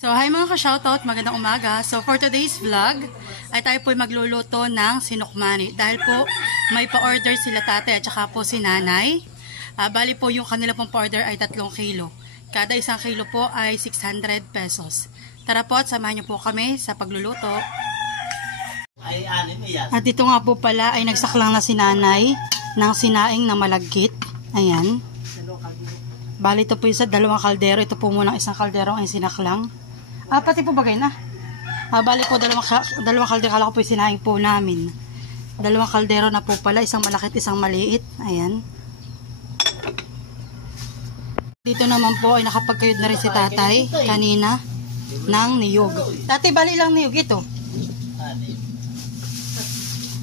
So, hi mga ka-shoutout, magandang umaga. So, for today's vlog, ay tayo po magluluto ng sinukmani. Dahil po, may pa-order sila tatay at saka po si nanay. Bali po, yung kanila pong pa-order ay 3 kilo. Kada 1 kilo po ay 600 pesos. Tara po at samahan niyo po kami sa pagluluto. At dito nga po pala ay nagsaklang na si nanay ng sinaing na malagkit. Ayan. Bali ito po yung sa 2 kaldero. Ito po muna 1 kaldero ang sinaklang. Pati po bagay na. Bali po 2 kaldero. Kala ko po yung sinaing po namin. 2 kaldero na po pala. Isang malakit, isang maliit. Ayan. Dito naman po ay nakapagkayod na rin si tatay kanina ng niyog. Tatay, bali lang niyog ito.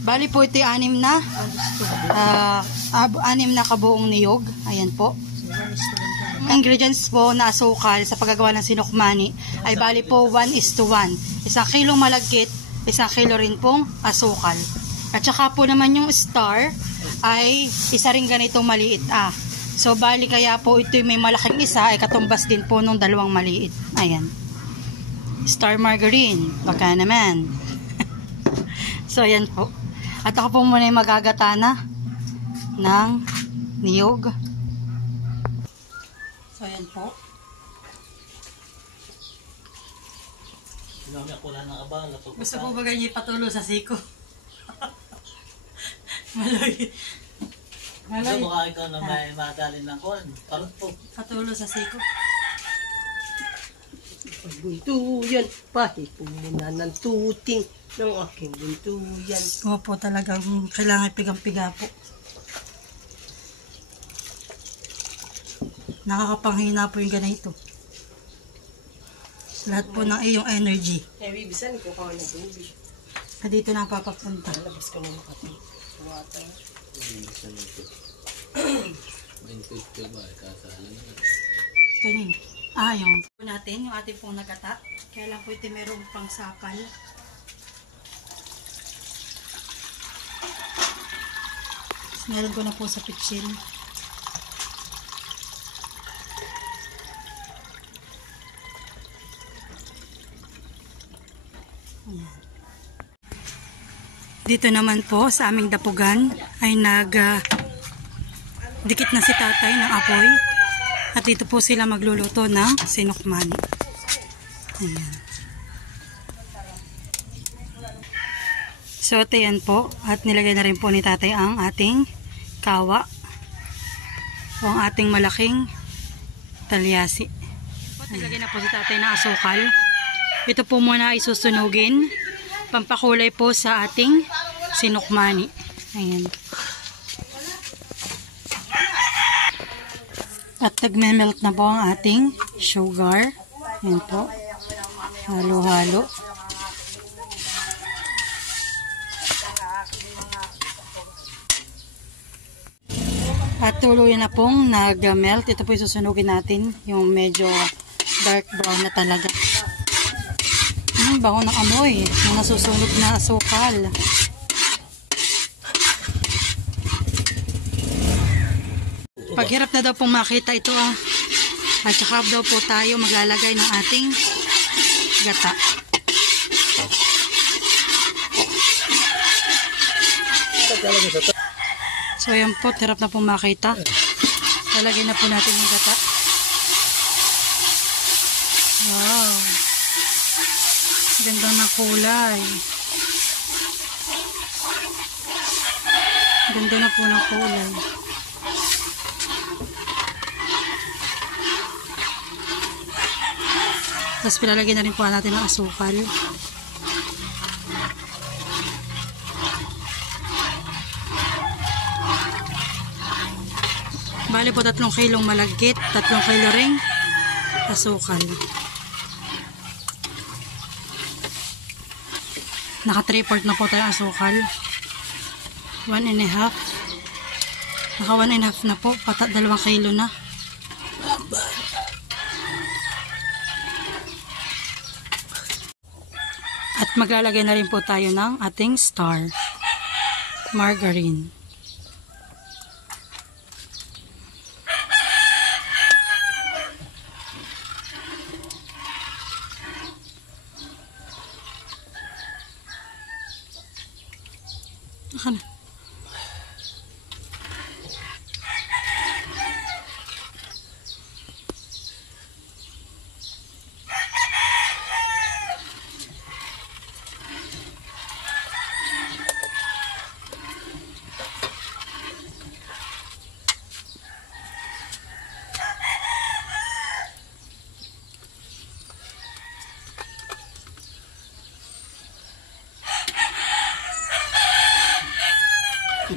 Bali po ito 6 na. 6 na kabuong niyog. Ayan po. Ingredients po na asukal sa paggagawa ng sinukmani ay bali po 1:1. 1 kilong malagkit, 1 kilo rin pong asukal. At saka po naman yung star ay isa rin ganitong maliit. So bali kaya po ito may malaking isa ay katumbas din po nung 2 maliit. Ayan. Star margarine. Baka naman. So ayan po. At ako po muna yung magagatana ng niyog. So, ayan po. Gusto ko ba ganyan patulo sa siko? Maloy. Gusto mo ka ikaw na may madalin ng kuwan? Parang po. Patulo sa siko. Buntuyan, pahipon muna ng tuting ng aking buntuyan. Opo, talagang kailangan pigang-piga po. Nakakapanghina po yung ganito. Lahat po ng iyong energy. Bibisan ko ka na tubig. Dito na papapunta. Labas ka na makati. Wata. Kanin. Yung po natin, yung ating pong nagata. Kaya lang po ito merong pang sapal. Meron ko na po sa pitchin. Dito naman po sa aming dapugan ay dikit na si tatay ng apoy at dito po sila magluluto ng sinukmani. Ayan. So ayan po at nilagay na rin po ni tatay ang ating kawa o ang ating malaking talyasi. At nilagay na po si tatay ng asukal. Ito po muna ay susunugin. Pampakulay po sa ating sinukmani. Ayan. At nagme-melt na po ang ating sugar. Ayan po. Halo-halo. At tuloy na pong nag-melt. Ito po yung susunugin natin. Yung medyo dark brown na talaga. Bango ng amoy ng nasusunog na asukal. Paghirap na daw pong makita ito at saka daw po tayo maglalagay ng ating gata. So ayan po, hirap na pong makita. Lalagay na po natin yung gata. Wow, ganda na kulay. Ganda na po ng kulay. Tapos pilalagyan na rin po natin ng asukal. Bali po 3 kilong malagkit, 3 kilo ring asukal. Naka 3/4 na po tayo asukal. 1.5. Naka 1.5 na po. 2 kilo na. At maglalagay na rin po tayo ng ating star margarine. Saka na.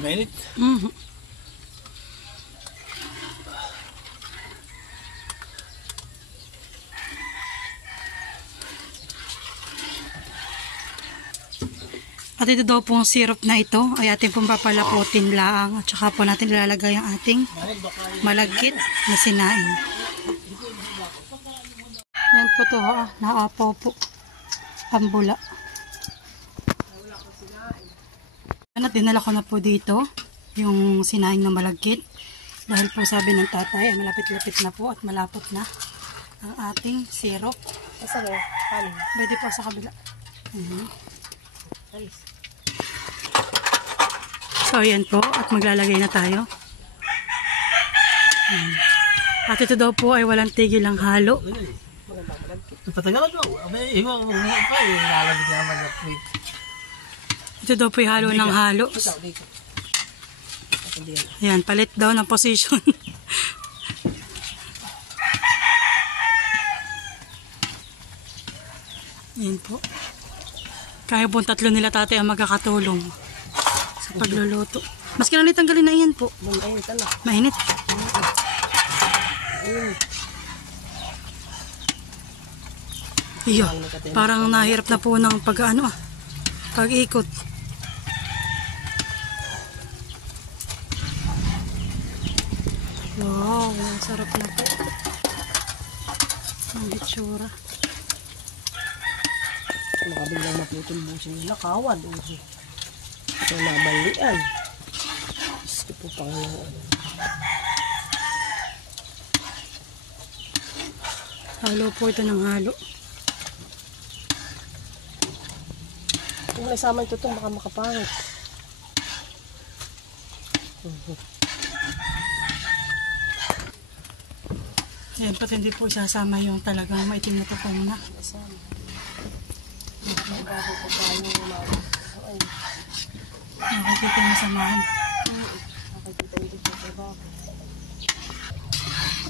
Mainit. At ito daw pong syrup na ito ay ating pong papalaputin lang at saka po natin ilalagay ang ating malagkit na sinaing. Yan po to ha, naapaw po ang bula. At dinala ko na po dito yung sinaing na malagkit dahil po sabi ng tatay ay malapit-lapit na po at malapot na ang ating syrup. Asa mo? Paano? Pwede po sa kabila. So, ayan po. At maglalagay na tayo. At ito daw po ay walang tigil ang halo. Patagalan mo. May iwan mo pa eh. Lalagit naman na plate. Ito daw po ay halo ng halo. Ayan, palit daw ng position. Ayan po. Kaya po tatlo nila tatay ang magkakatulong sa pagluluto. Maski na tanggalin na iyan po. Mainit na. Mainit. Iyo, parang nahirap na po ng pag-ikot. Wow, ang sarap na po. Ang hitsura. Makabiglang maputol busin nila. Kawan. Ito nabalian. Gusto po pang Halo po ito ng halo. kung naisama ito baka makapangit. Yan, pati hindi po isasama yung talagang maitim na tukong na. Nakikita yung samahan.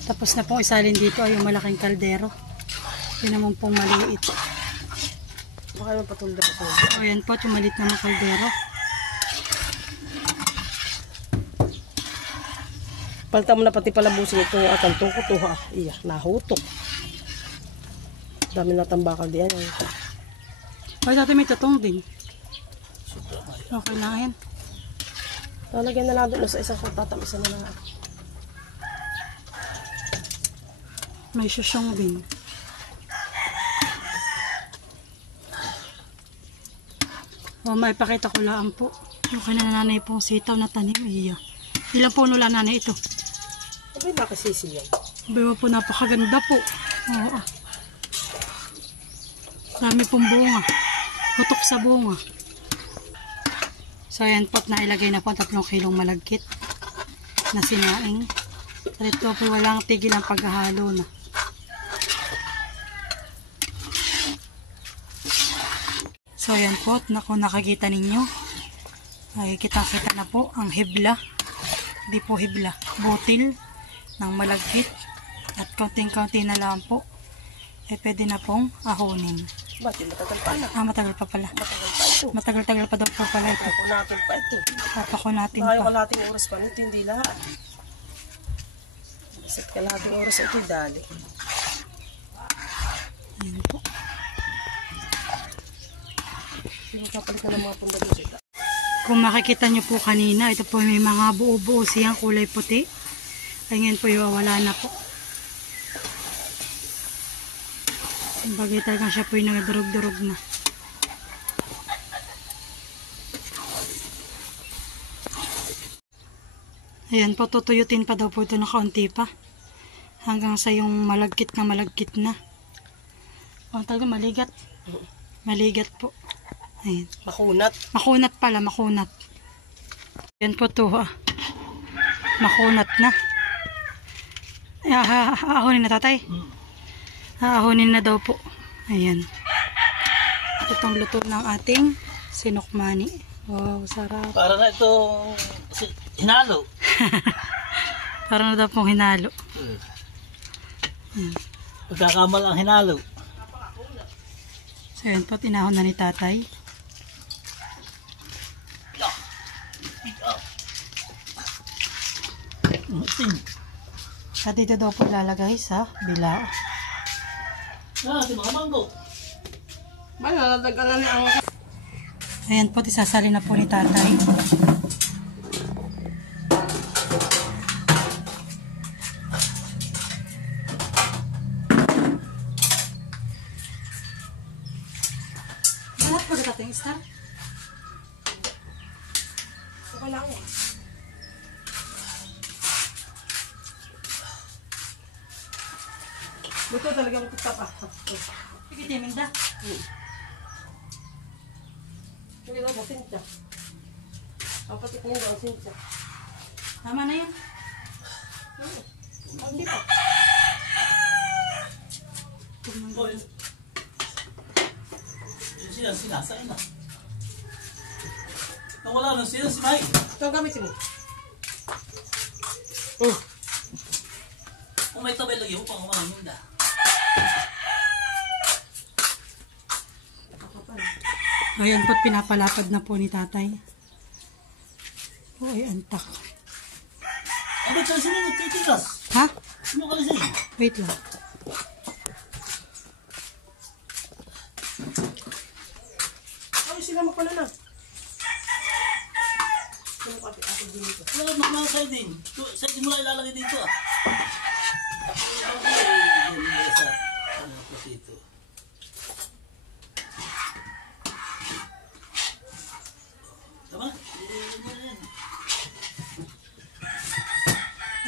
Tapos na pong isalin dito ay yung malaking kaldero. Yun naman pong maliit. Baka yung patulda po. O yan po, yung maliit na kaldero. Palta mo na pati palabusin ito at ang tungkot to ha. Iya, nahutok. Dami na tambakal diyan. Ay, dati may tutong din. Okay na yan. Lalagyan na lang doon sa isang tatamisan na lang. May susyong din. O, may pakita ko lang po. Yung kanananay pong sitaw na tanim. Iya. Ilang puno lang nanay ito? Sabi ba kasi siya? Sabi po, napakaganda po. Oo. Dami pong bunga. Hutok sa bunga. So, ayan po, nailagay na po 3 kilong malagkit na sinaing. At ito po, walang tigil ang paghahalo na. So, ayan po, kung nakikita ninyo, ay kita-kita na po ang hibla. Hindi po hibla, butil ng malagkit. At kaunting-kaunti na lang po, ay pwede na pong ahonin. Bakit matagal pa na? Matagal pa pala. Matagal pa ito. Matagal-tagal pa daw po pala ito. Ako natin pa ito. Papako natin Ayaw pa. ka natin oras pa nito, hindi lahat. Isa't ka natin oras ito, dali. Ayan po. Hindi kapalit na ng mga punda dito. Kung makikita nyo po kanina, ito po may mga buo-buo siyang kulay puti. Ay ngayon po yung wala na po. Bagay talaga siya po yung nagadurog-durog na. Ayan po, tutuyutin pa daw po ito na kaunti pa. Hanggang sa yung malagkit na. O, talaga maligat. Maligat po. Ayan. Makunat. Makunat pala, makunat. Yan po to ha. Makunat na. Aahonin na tatay. Aahonin na daw po. Ayan. Ito pang luto ng ating sinukmani. Wow, sarap. Para na ito hinalo. Para na daw pong hinalo. Pagkakamal ang hinalo. So yan po, tinahon na ni tatay. At dito daw po lalagay sa bilao. Si mga manggo. Ayan po, isasali na po ni tatay. Lahat po sa tatay, star? Wala ko. Buto talaga magtutapa. Sige, timinda. Hindi ba ba sinta? Ang patik niya daw sinta. Tama na yan. Hindi pa. Hoy. Yung sinasay na. Nawala na siya si Mike. Ito ang gamitin mo. Kung may tabay lagi mo pang umangin na. Ayan po, pinapalapad na po ni tatay. Uy, antak. Abay, kasi sino nagtitigas? Ha? Sino ka kasi? Wait lang. Ay, sila mo pala na. Wala, makmang sardin. Sardin mo lang ilalagay dito ah. Tama?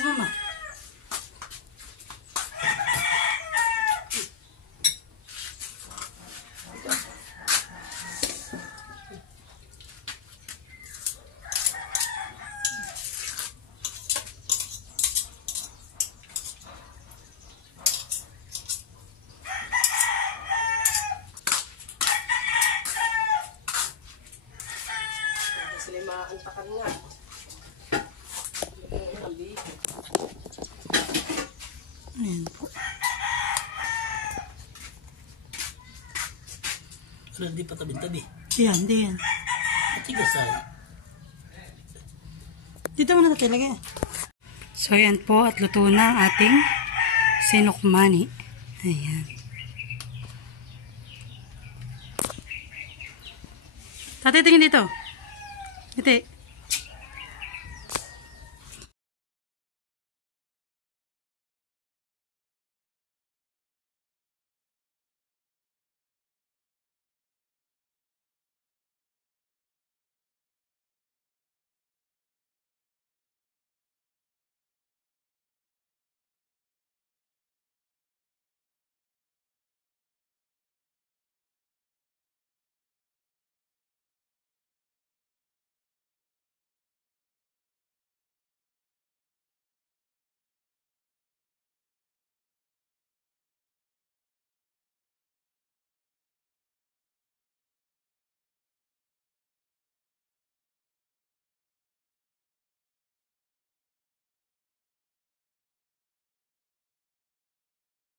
Mama. Sila maantakan nga. Ayan po. Wala, hindi pa tabi-tabi. Diyan, diyan. Matigas ay. Dito mo na talaga. So, ayan po. At luto na ang ating sinukmani. Ayan. Tatay, tingin dito. Ito.